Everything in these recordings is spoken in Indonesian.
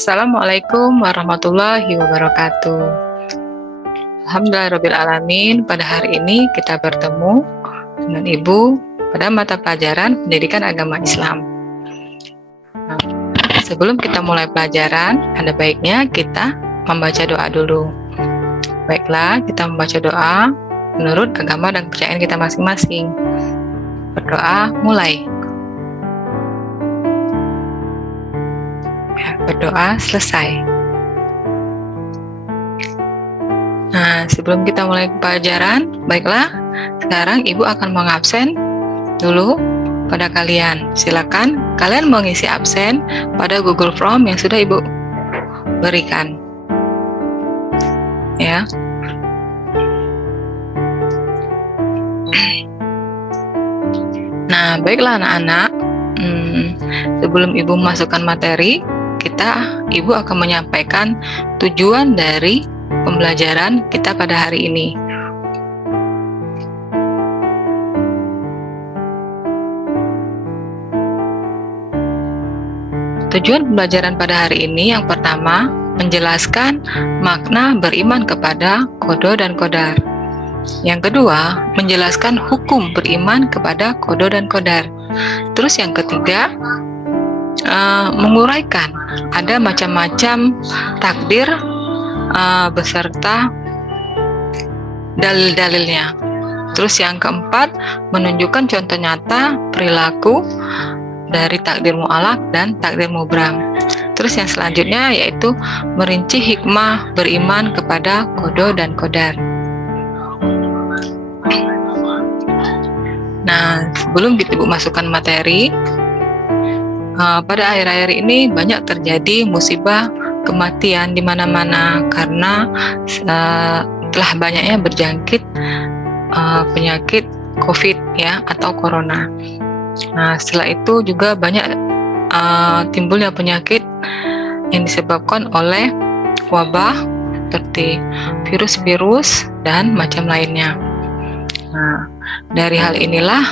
Assalamualaikum warahmatullahi wabarakatuh. Alhamdulillahirrabbilalamin, pada hari ini kita bertemu dengan Ibu pada mata pelajaran Pendidikan Agama Islam. Nah, sebelum kita mulai pelajaran, ada baiknya kita membaca doa dulu. Baiklah, kita membaca doa menurut agama dan kepercayaan kita masing-masing. Berdoa, mulai. Berdoa selesai. Nah, sebelum kita mulai pelajaran, baiklah, sekarang Ibu akan mengabsen dulu pada kalian. Silakan kalian mengisi absen pada Google Form yang sudah Ibu berikan. Ya. Nah, baiklah anak-anak. Sebelum Ibu masukkan materi, Ibu akan menyampaikan tujuan dari pembelajaran kita pada hari ini. Tujuan pembelajaran pada hari ini yang pertama, menjelaskan makna beriman kepada qada dan qadar. Yang kedua, menjelaskan hukum beriman kepada qada dan qadar. Terus yang ketiga, menguraikan ada macam-macam takdir beserta dalil-dalilnya. Terus yang keempat, menunjukkan contoh nyata perilaku dari takdir mu'alaq dan takdir mubram. Terus yang selanjutnya yaitu merinci hikmah beriman kepada qada dan qadar. Nah, sebelum kita masukkan materi, pada akhir-akhir ini banyak terjadi musibah kematian di mana-mana karena telah banyaknya berjangkit penyakit COVID ya atau corona. Nah, setelah itu juga banyak timbulnya penyakit yang disebabkan oleh wabah seperti virus-virus dan macam lainnya. Nah, dari hal inilah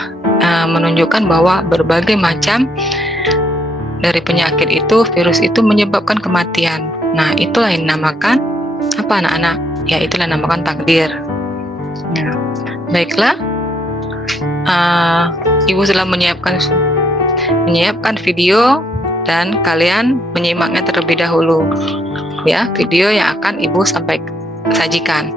menunjukkan bahwa berbagai macam dari penyakit itu, virus itu menyebabkan kematian. Nah, itulah yang dinamakan apa anak-anak? Ya, itulah yang dinamakan takdir. Nah, baiklah, Ibu telah menyiapkan video dan kalian menyimaknya terlebih dahulu. Ya, video yang akan Ibu sajikan.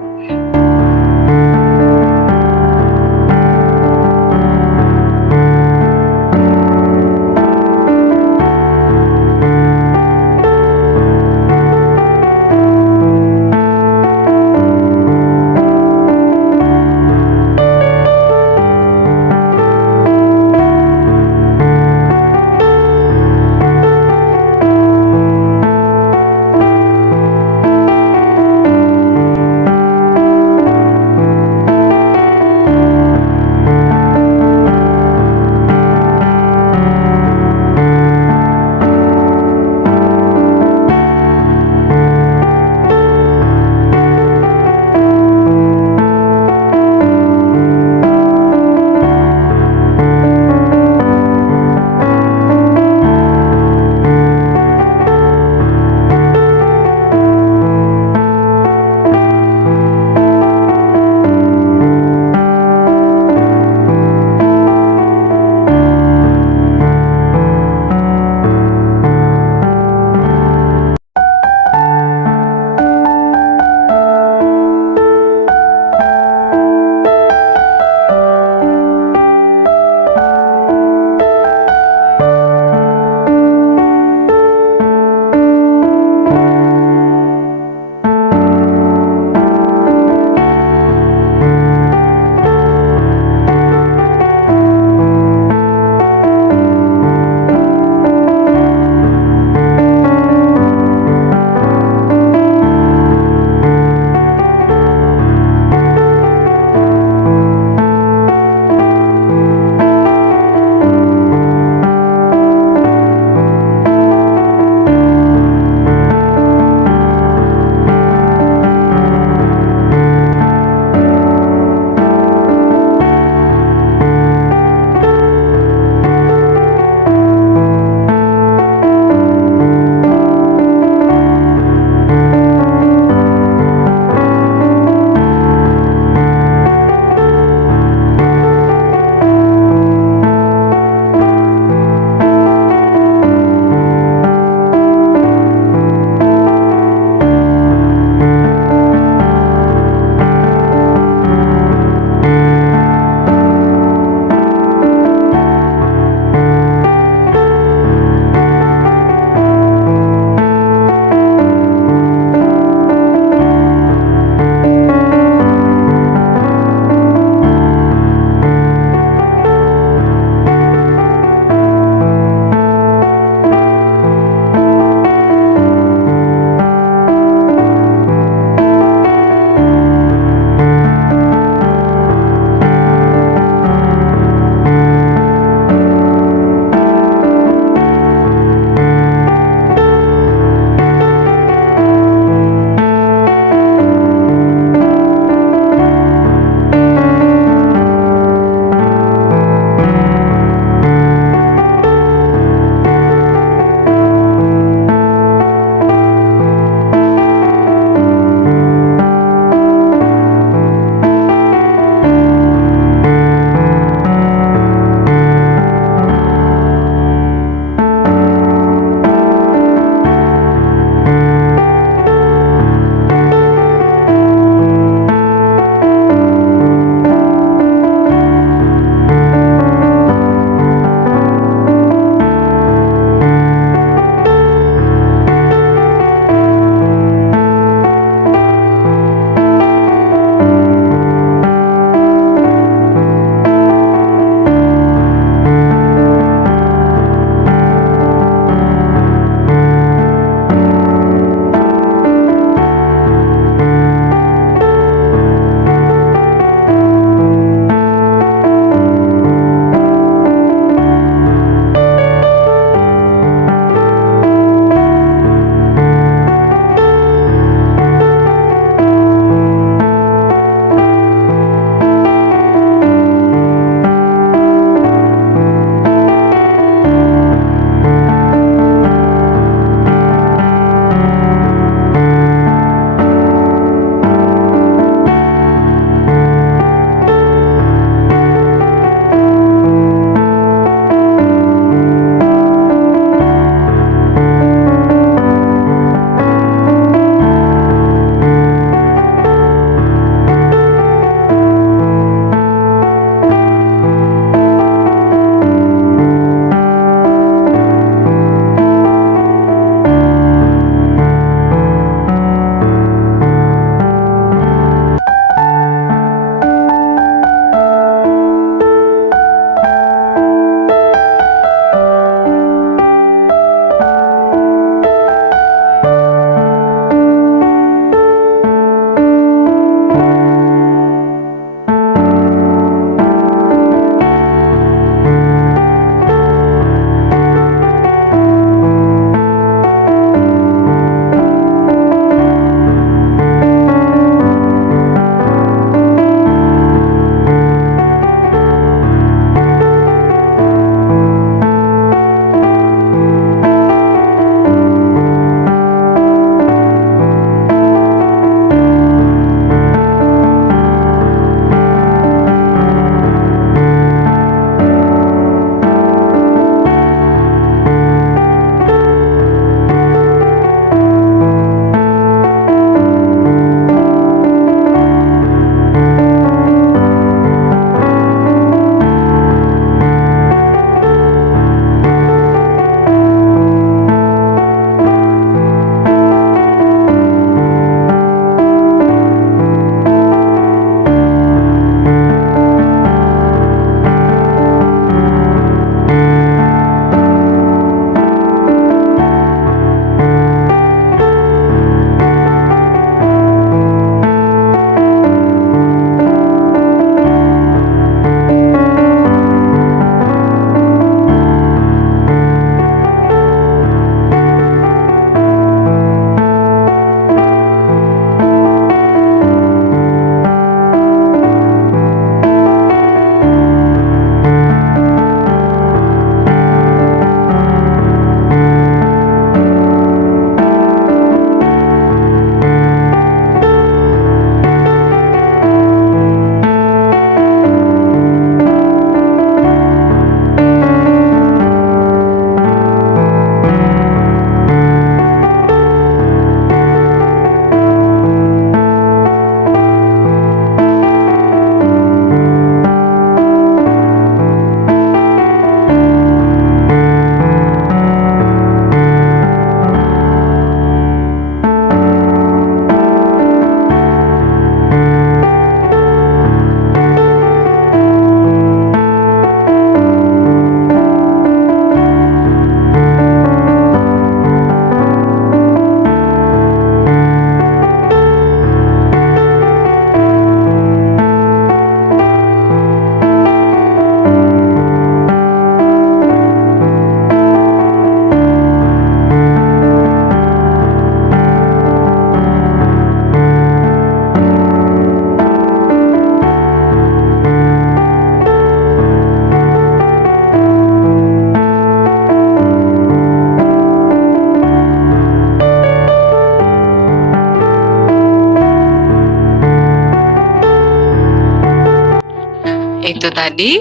Itu tadi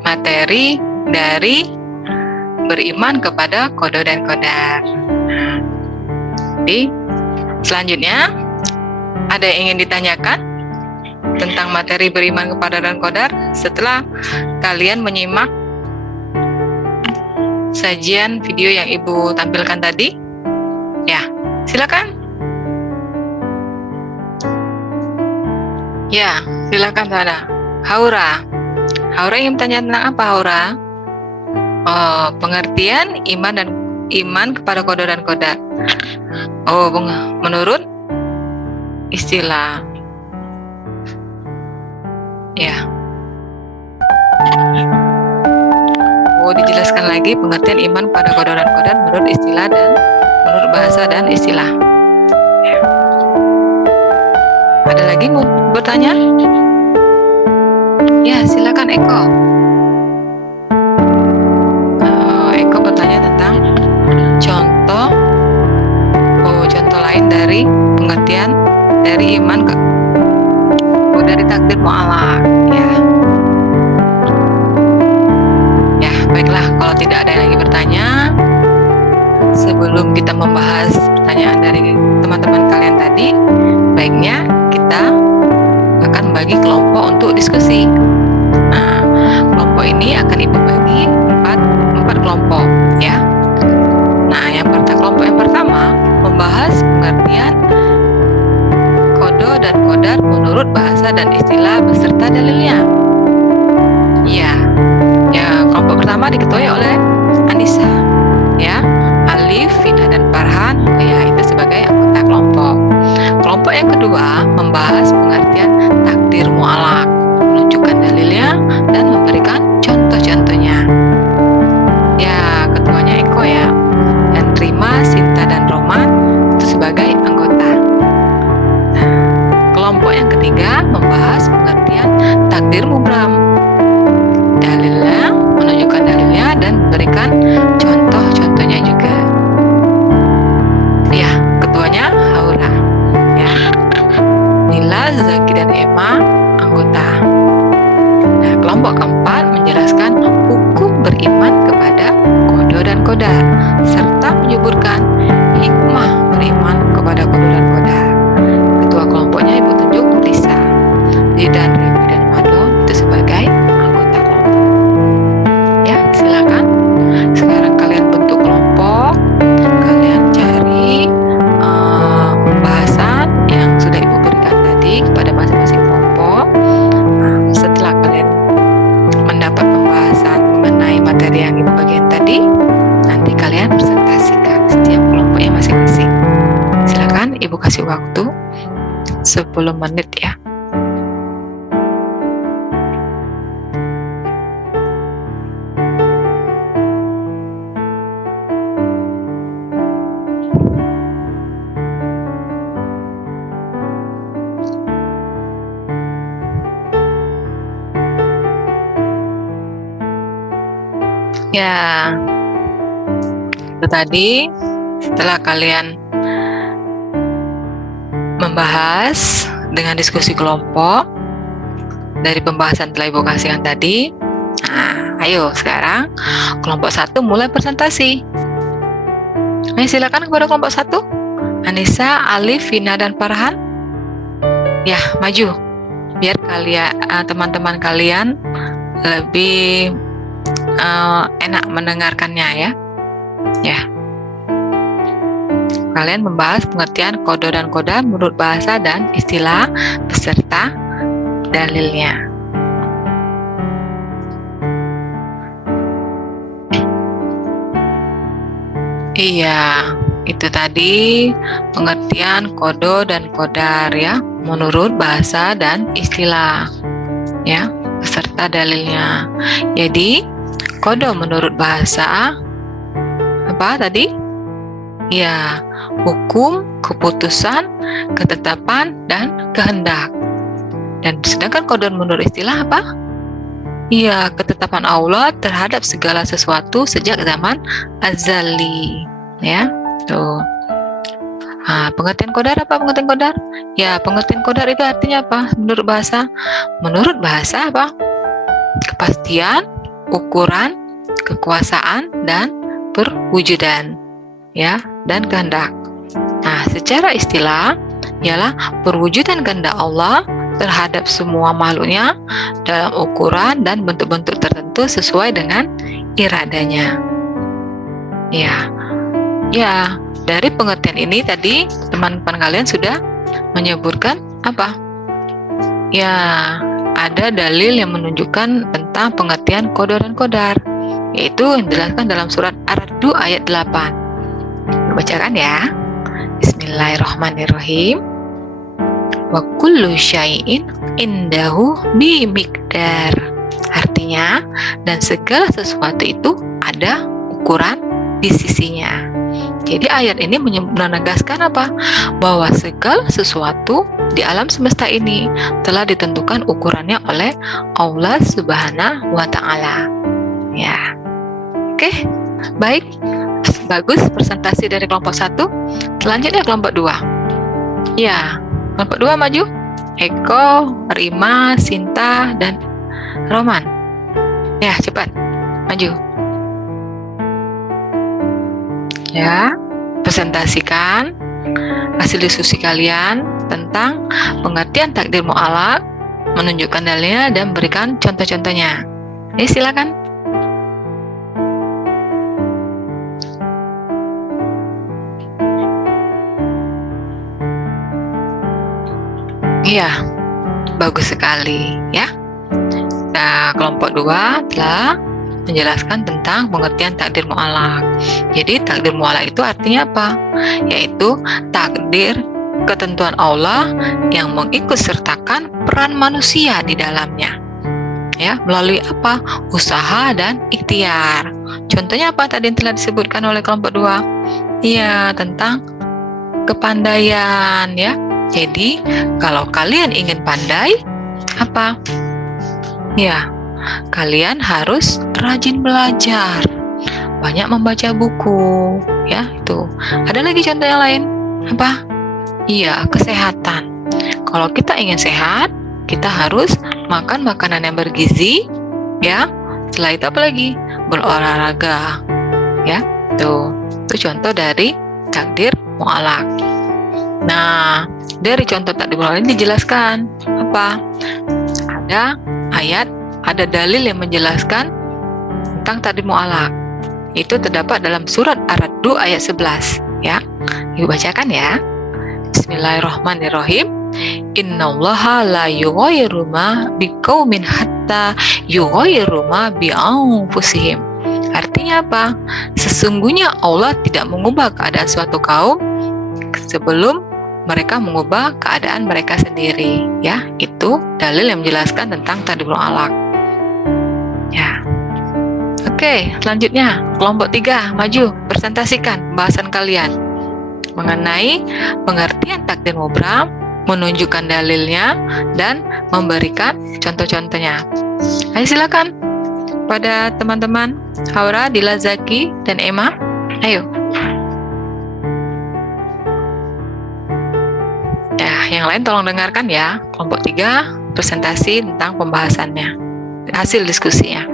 materi dari beriman kepada qada dan qadar. Jadi selanjutnya ada yang ingin ditanyakan tentang materi beriman kepada dan qadar setelah kalian menyimak sajian video yang Ibu tampilkan tadi? Ya, silakan. Ya, silakan Sarah. Haura ingin bertanya tentang apa, Haura? Pengertian iman kepada qada dan qadar. Menurut istilah. Ya. Dijelaskan lagi pengertian iman pada qada dan qadar menurut istilah dan menurut bahasa dan istilah. Ya. Ada lagi mau bertanya? Ya, silakan Eko. Eko bertanya tentang contoh lain dari pengertian dari iman dari takdir mu'alaq. Ya, baiklah, kalau tidak ada yang lagi bertanya, sebelum kita membahas pertanyaan dari teman-teman kalian tadi, baiknya kita akan bagi kelompok untuk diskusi. Nah, kelompok ini akan Ibu bagi empat kelompok, ya. Nah, kelompok yang pertama membahas pengertian qada dan qadar menurut bahasa dan istilah beserta dalilnya. Ya, kelompok pertama diketuai oleh Anissa, ya. Alif, Fina, dan Farhan, ya, itu sebagai anggota kelompok. Kelompok yang kedua membahas pengertian takdir mu'alaq, menunjukkan dalilnya dan memberikan contoh-contohnya. Ya, ketuanya Eko, ya. Dan Rima, Sinta, dan Roman itu sebagai anggota. Nah, kelompok yang ketiga membahas pengertian takdir mubram, dalilnya, menunjukkan dalilnya dan memberikan contoh-contohnya juga. Ya, ketuanya Haura, ya. Nila, Zaki, dan Emma anggota. Nah, kelompok keempat menjelaskan hukum beriman kepada qada dan qadar serta menyuburkan hikmah beriman kepada qada dan qadar. Ketua kelompoknya Ibu tunjuk Lisa. Dan Remi dan Mado itu sebagai anggota kelompok. Ya, silakan. Sekarang kalian bentuk kelompok, kalian cari pembahasan yang sudah Ibu berikan tadi kepada masing-masing kelompok. Setelah kalian mendapat pembahasan mengenai materi yang Ibu bagian tadi, nanti kalian presentasikan setiap kelompoknya masing-masing. Silakan Ibu kasih waktu 10 menit, ya. Ya, itu tadi setelah kalian membahas dengan diskusi kelompok dari pembahasan telah Ibu kasihkan tadi. Nah, ayo sekarang kelompok 1 mulai presentasi. Ayo silakan kepada kelompok 1. Anissa, Alif, Vina, dan Farhan. Ya, maju. Biar kalian teman-teman kalian lebih enak mendengarkannya, ya. Ya. Kalian membahas pengertian qada dan qadar menurut bahasa dan istilah beserta dalilnya. Iya, itu tadi pengertian qada dan qadar, ya, menurut bahasa dan istilah, ya, beserta dalilnya. Jadi qada menurut bahasa apa tadi? Ya, hukum, keputusan, ketetapan, dan kehendak. Dan sedangkan qada menurut istilah apa? Iya, ketetapan Allah terhadap segala sesuatu sejak zaman azali, ya. Tuh. Pengertian kodar apa pengertian kodar? Ya, pengertian kodar itu artinya apa? Menurut bahasa? Menurut bahasa apa? Kepastian, ukuran, kekuasaan, dan perwujudan, ya, dan kehendak. Nah, secara istilah ialah perwujudan kehendak Allah terhadap semua makhluknya dalam ukuran dan bentuk-bentuk tertentu sesuai dengan iradanya. Ya, dari pengertian ini tadi teman-teman kalian sudah menyebutkan apa? Ya, ada dalil yang menunjukkan tentang pengertian kodar dan kodar, yaitu yang dijelaskan dalam surat Ar-Ra'd ayat 8. Bacakan ya. Bismillahirrahmanirrahim. Wa kullu syai'in indahu bi miqdar. Artinya, dan segala sesuatu itu ada ukuran di sisinya. Jadi ayat ini menegaskan apa? Bahwa segala sesuatu di alam semesta ini telah ditentukan ukurannya oleh Allah Subhanahu wa Ta'ala. Ya. Oke, baik. Bagus presentasi dari kelompok 1. Selanjutnya kelompok 2. Ya, kelompok 2 maju. Eko, Rima, Sinta, dan Roman. Ya, cepat. Maju. Ya, presentasikan hasil diskusi kalian tentang pengertian takdir mu'alaq, menunjukkan dalilnya dan berikan contoh-contohnya. Silakan. Iya, bagus sekali ya. Nah, kelompok 2 telah menjelaskan tentang pengertian takdir mu'alaq. Jadi takdir mu'alaq itu artinya apa? Yaitu takdir ketentuan Allah yang mengikut sertakan peran manusia di dalamnya. Ya, melalui apa? Usaha dan ikhtiar. Contohnya apa tadi yang telah disebutkan oleh kelompok 2? Iya, tentang kepandaian ya. Jadi, kalau kalian ingin pandai, apa? Ya, kalian harus rajin belajar, banyak membaca buku, ya itu. Ada lagi contoh yang lain, apa? Iya, kesehatan. Kalau kita ingin sehat, kita harus makan makanan yang bergizi, ya. Setelah itu apa lagi? Berolahraga, ya. Itu contoh dari takdir mu'alaq. Nah, dari contoh takdir mu'alaq ini dijelaskan apa? Ada ayat, ada dalil yang menjelaskan tentang takdir mu'alaq. Itu terdapat dalam surat Ar-Ra'd ayat 11 ya. Ibu bacakan ya. Bismillahirrahmanirrahim. Innallaha la yughayyiru ma biqaumin hatta yughayyiru ma bi anfusihim. Artinya apa? Sesungguhnya Allah tidak mengubah keadaan suatu kaum sebelum mereka mengubah keadaan mereka sendiri, ya. Itu dalil yang menjelaskan tentang takdir mu'alaq. Ya. Oke, selanjutnya kelompok 3 maju, presentasikan pembahasan kalian mengenai pengertian takdir mubram, menunjukkan dalilnya dan memberikan contoh-contohnya. Ayo silakan pada teman-teman Haura, Dila, Zaki, dan Emma. Ayo. Yang lain tolong dengarkan ya. Kelompok 3 presentasi tentang pembahasannya, hasil diskusinya.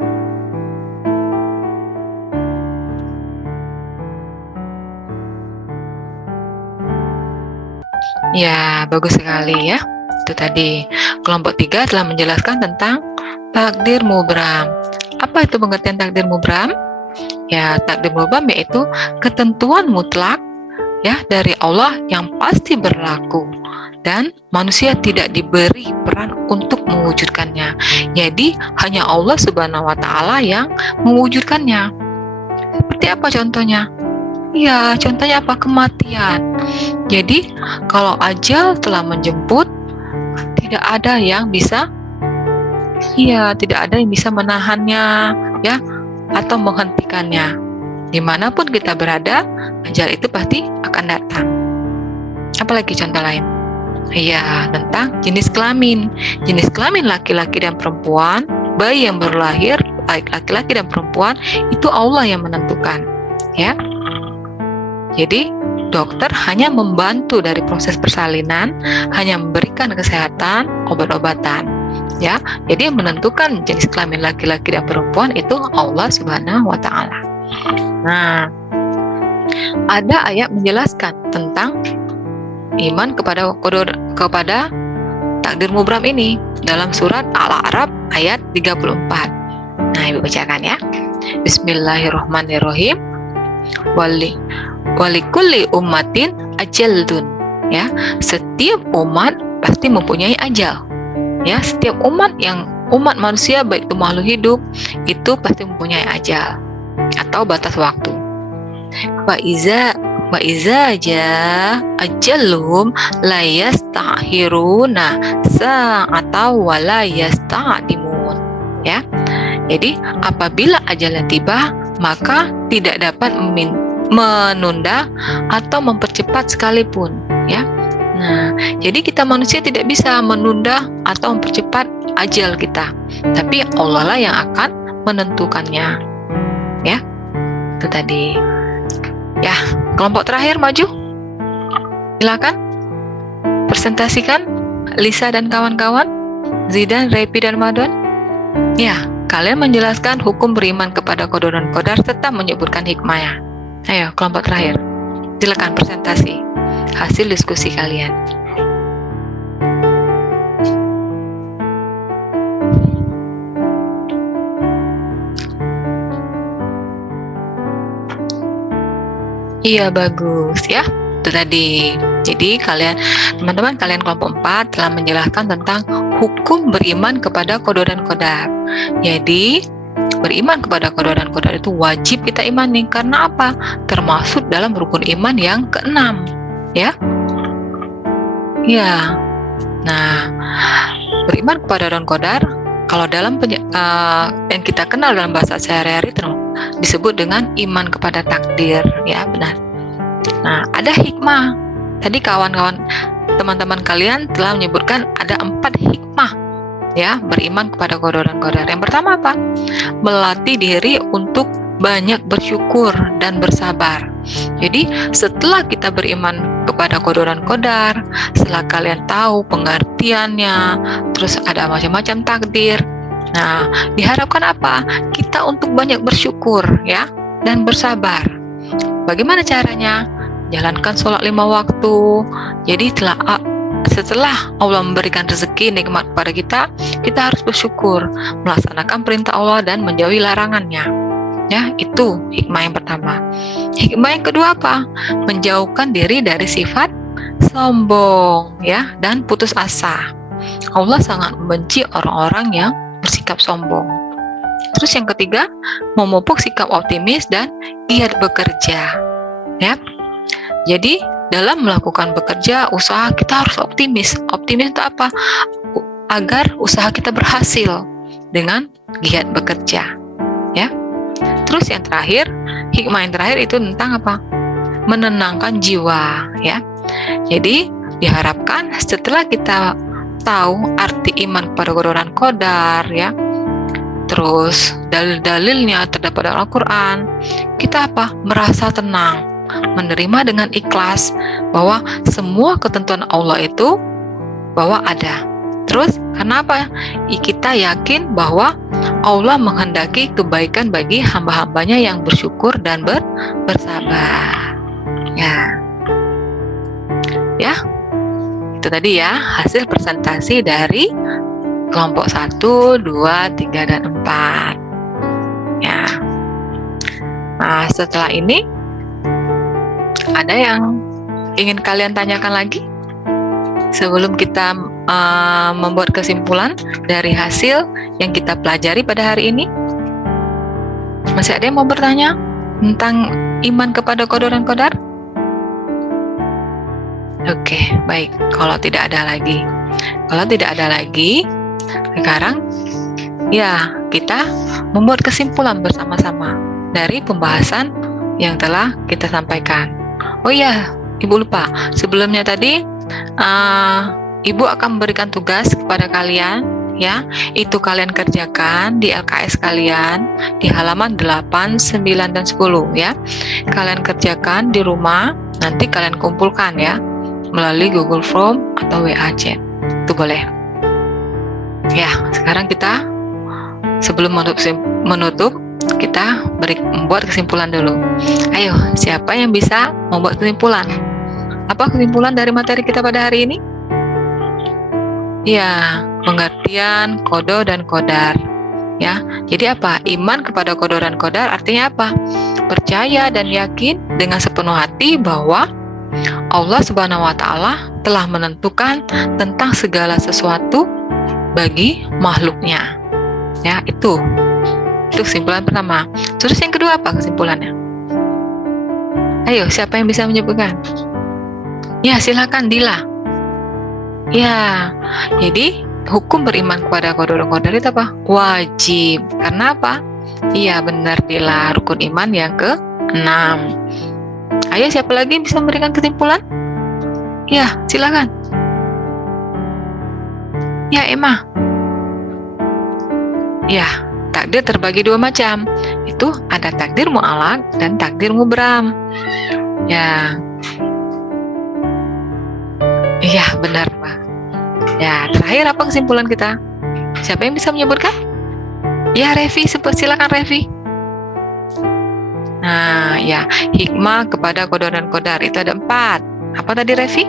Ya, bagus sekali ya. Itu tadi kelompok 3 telah menjelaskan tentang takdir mubram. Apa itu pengertian takdir mubram? Ya, takdir mubram yaitu ketentuan mutlak ya dari Allah yang pasti berlaku dan manusia tidak diberi peran untuk mewujudkannya. Jadi hanya Allah Subhanahu wa Ta'ala yang mewujudkannya. Seperti apa contohnya? Ya, contohnya apa? Kematian. Jadi kalau ajal telah menjemput, tidak ada yang bisa menahannya ya atau menghentikannya. Dimanapun kita berada, ajal itu pasti akan datang. Apalagi contoh lain? Ya, tentang jenis kelamin. Jenis kelamin laki-laki dan perempuan, bayi yang baru lahir, baik laki-laki dan perempuan, itu Allah yang menentukan. Ya. Jadi, dokter hanya membantu dari proses persalinan, hanya memberikan kesehatan, obat-obatan. Ya, jadi yang menentukan jenis kelamin laki-laki dan perempuan itu Allah Subhanahu wa Ta'ala. Nah, ada ayat menjelaskan tentang iman kepada takdir mubram ini dalam surat Al-A'raf ayat 34. Nah, Ibu bacakan ya. Bismillahirrahmanirrahim. Walikulli ummatin ajaldun. Ya, setiap umat pasti mempunyai ajal. Ya, setiap umat manusia baik itu makhluk hidup itu pasti mempunyai ajal atau batas waktu. Wa iza ajalhum la yasta'khiruna sa'ata wa la yasta'dimun. Ya. Jadi apabila ajalnya tiba, maka tidak dapat menunda atau mempercepat sekalipun, ya. Nah, jadi kita manusia tidak bisa menunda atau mempercepat ajal kita, tapi Allah lah yang akan menentukannya. Ya, itu tadi. Ya, kelompok terakhir maju. Silakan presentasikan Lisa dan kawan-kawan, Zidan, Repi dan Madon. Ya, kalian menjelaskan hukum beriman kepada qada dan qadar serta menyebutkan hikmahnya. Ayo, kelompok terakhir. Silakan presentasi hasil diskusi kalian. Iya, bagus ya. Itu tadi. Jadi teman-teman kalian kelompok 4 telah menjelaskan tentang hukum beriman kepada qada dan qadar. Jadi beriman kepada qada dan qadar itu wajib kita imani. Karena apa? Termasuk dalam rukun iman yang ke-6. Ya. Ya. Nah, beriman kepada qada dan qadar kalau dalam yang kita kenal dalam bahasa sehari-hari disebut dengan iman kepada takdir, ya, benar. Nah, ada hikmah. Tadi teman-teman kalian telah menyebutkan ada 4 hikmah, ya, beriman kepada qada dan qadar. Yang pertama apa? Melatih diri untuk banyak bersyukur dan bersabar. Jadi setelah kita beriman kepada qada dan qadar, setelah kalian tahu pengertiannya, terus ada macam-macam takdir. Nah, diharapkan apa? Kita untuk banyak bersyukur, ya, dan bersabar. Bagaimana caranya? Jalankan sholat 5 waktu. Jadi setelah Allah memberikan rezeki nikmat kepada kita harus bersyukur, melaksanakan perintah Allah dan menjauhi larangannya. Ya, itu hikmah yang pertama. Hikmah yang kedua apa? Menjauhkan diri dari sifat sombong, ya, dan putus asa. Allah sangat membenci orang-orang yang bersikap sombong. Terus yang ketiga, memupuk sikap optimis dan giat bekerja. Ya. Jadi dalam melakukan bekerja, usaha kita harus optimis. Optimis itu apa? Agar usaha kita berhasil dengan giat bekerja. Ya. Terus yang terakhir, hikmah yang terakhir itu tentang apa? Menenangkan jiwa, ya. Jadi diharapkan setelah kita tahu arti iman kepada qada dan qadar, ya, terus dalil-dalilnya terdapat dalam Al-Quran, kita apa? Merasa tenang, menerima dengan ikhlas bahwa semua ketentuan Allah itu bahwa ada. Terus kenapa? Kita yakin bahwa Allah menghendaki kebaikan bagi hamba-hambanya yang bersyukur dan bersabar. Ya. Ya. Itu tadi ya hasil presentasi dari kelompok 1, 2, 3, dan 4. Ya. Nah, setelah ini ada yang ingin kalian tanyakan lagi? Sebelum kita membuat kesimpulan dari hasil yang kita pelajari pada hari ini, masih ada yang mau bertanya tentang iman kepada qada dan qadar? Oke, baik. Kalau tidak ada lagi, sekarang ya kita membuat kesimpulan bersama-sama dari pembahasan yang telah kita sampaikan. Oh iya, Ibu lupa. Sebelumnya tadi Ibu akan memberikan tugas kepada kalian, ya. Itu kalian kerjakan di LKS kalian di halaman 8, 9, dan 10, ya. Kalian kerjakan di rumah. nanti kalian kumpulkan ya melalui Google Form atau WA chat. Itu boleh. Ya, sekarang kita sebelum menutup kita membuat kesimpulan dulu. Ayo, siapa yang bisa membuat kesimpulan? Apa kesimpulan dari materi kita pada hari ini? Ya, pengertian kodo dan kodar. Ya, jadi apa? Iman kepada kodo dan kodar artinya apa? Percaya dan yakin dengan sepenuh hati bahwa Allah Subhanahu wa Ta'ala telah menentukan tentang segala sesuatu bagi makhluknya. Ya, itu kesimpulan pertama. Terus yang kedua apa kesimpulannya? Ayo, siapa yang bisa menyebutkan? Ya, silakan Dila. Ya, jadi hukum beriman kepada kodo dan kodar itu apa? Wajib. Karena apa? Iya, benar Dila, rukun iman yang ke-6. Ayo, siapa lagi bisa memberikan kesimpulan? Ya, silakan. Ya, Emma. Ya, takdir terbagi dua macam. Itu ada takdir mu'alaq dan takdir mubram. Ya. Iya, benar, Pak. Ya, terakhir apa kesimpulan kita? Siapa yang bisa menyebutkan? Ya, Revi, silakan Revi. Nah, ya, hikmah kepada kodo dan kodar itu ada 4. Apa tadi Revi?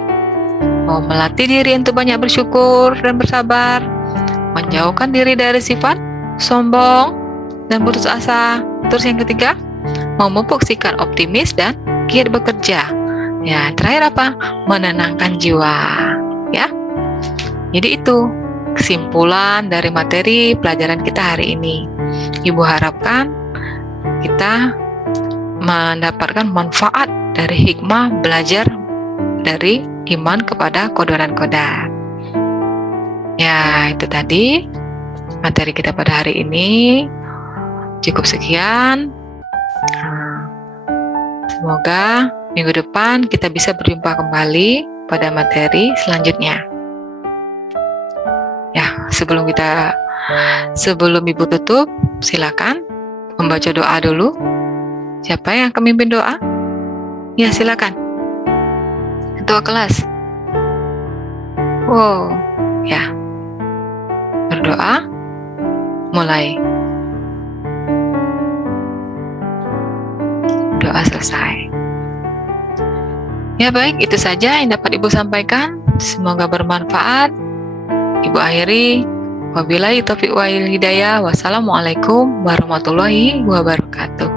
Oh, melatih diri untuk banyak bersyukur dan bersabar, menjauhkan diri dari sifat sombong dan putus asa. Terus yang ketiga, memupuk sikap optimis dan giat bekerja. Ya, terakhir apa? Menenangkan jiwa. Ya. Jadi itu kesimpulan dari materi pelajaran kita hari ini. Ibu harapkan kita mendapatkan manfaat dari hikmah belajar dari iman kepada kodo dan kodar. Ya, itu tadi materi kita pada hari ini. Cukup sekian. Semoga minggu depan kita bisa berjumpa kembali pada materi selanjutnya. Ya, sebelum Ibu tutup, silakan membaca doa dulu. Siapa yang akan memimpin doa? Ya, silakan. Ketua kelas. Wow, ya. Berdoa. Mulai. Doa selesai. Ya baik, itu saja yang dapat Ibu sampaikan. Semoga bermanfaat. Ibu akhiri. Wabillahi taufiq wal hidayah. Wassalamualaikum warahmatullahi wabarakatuh.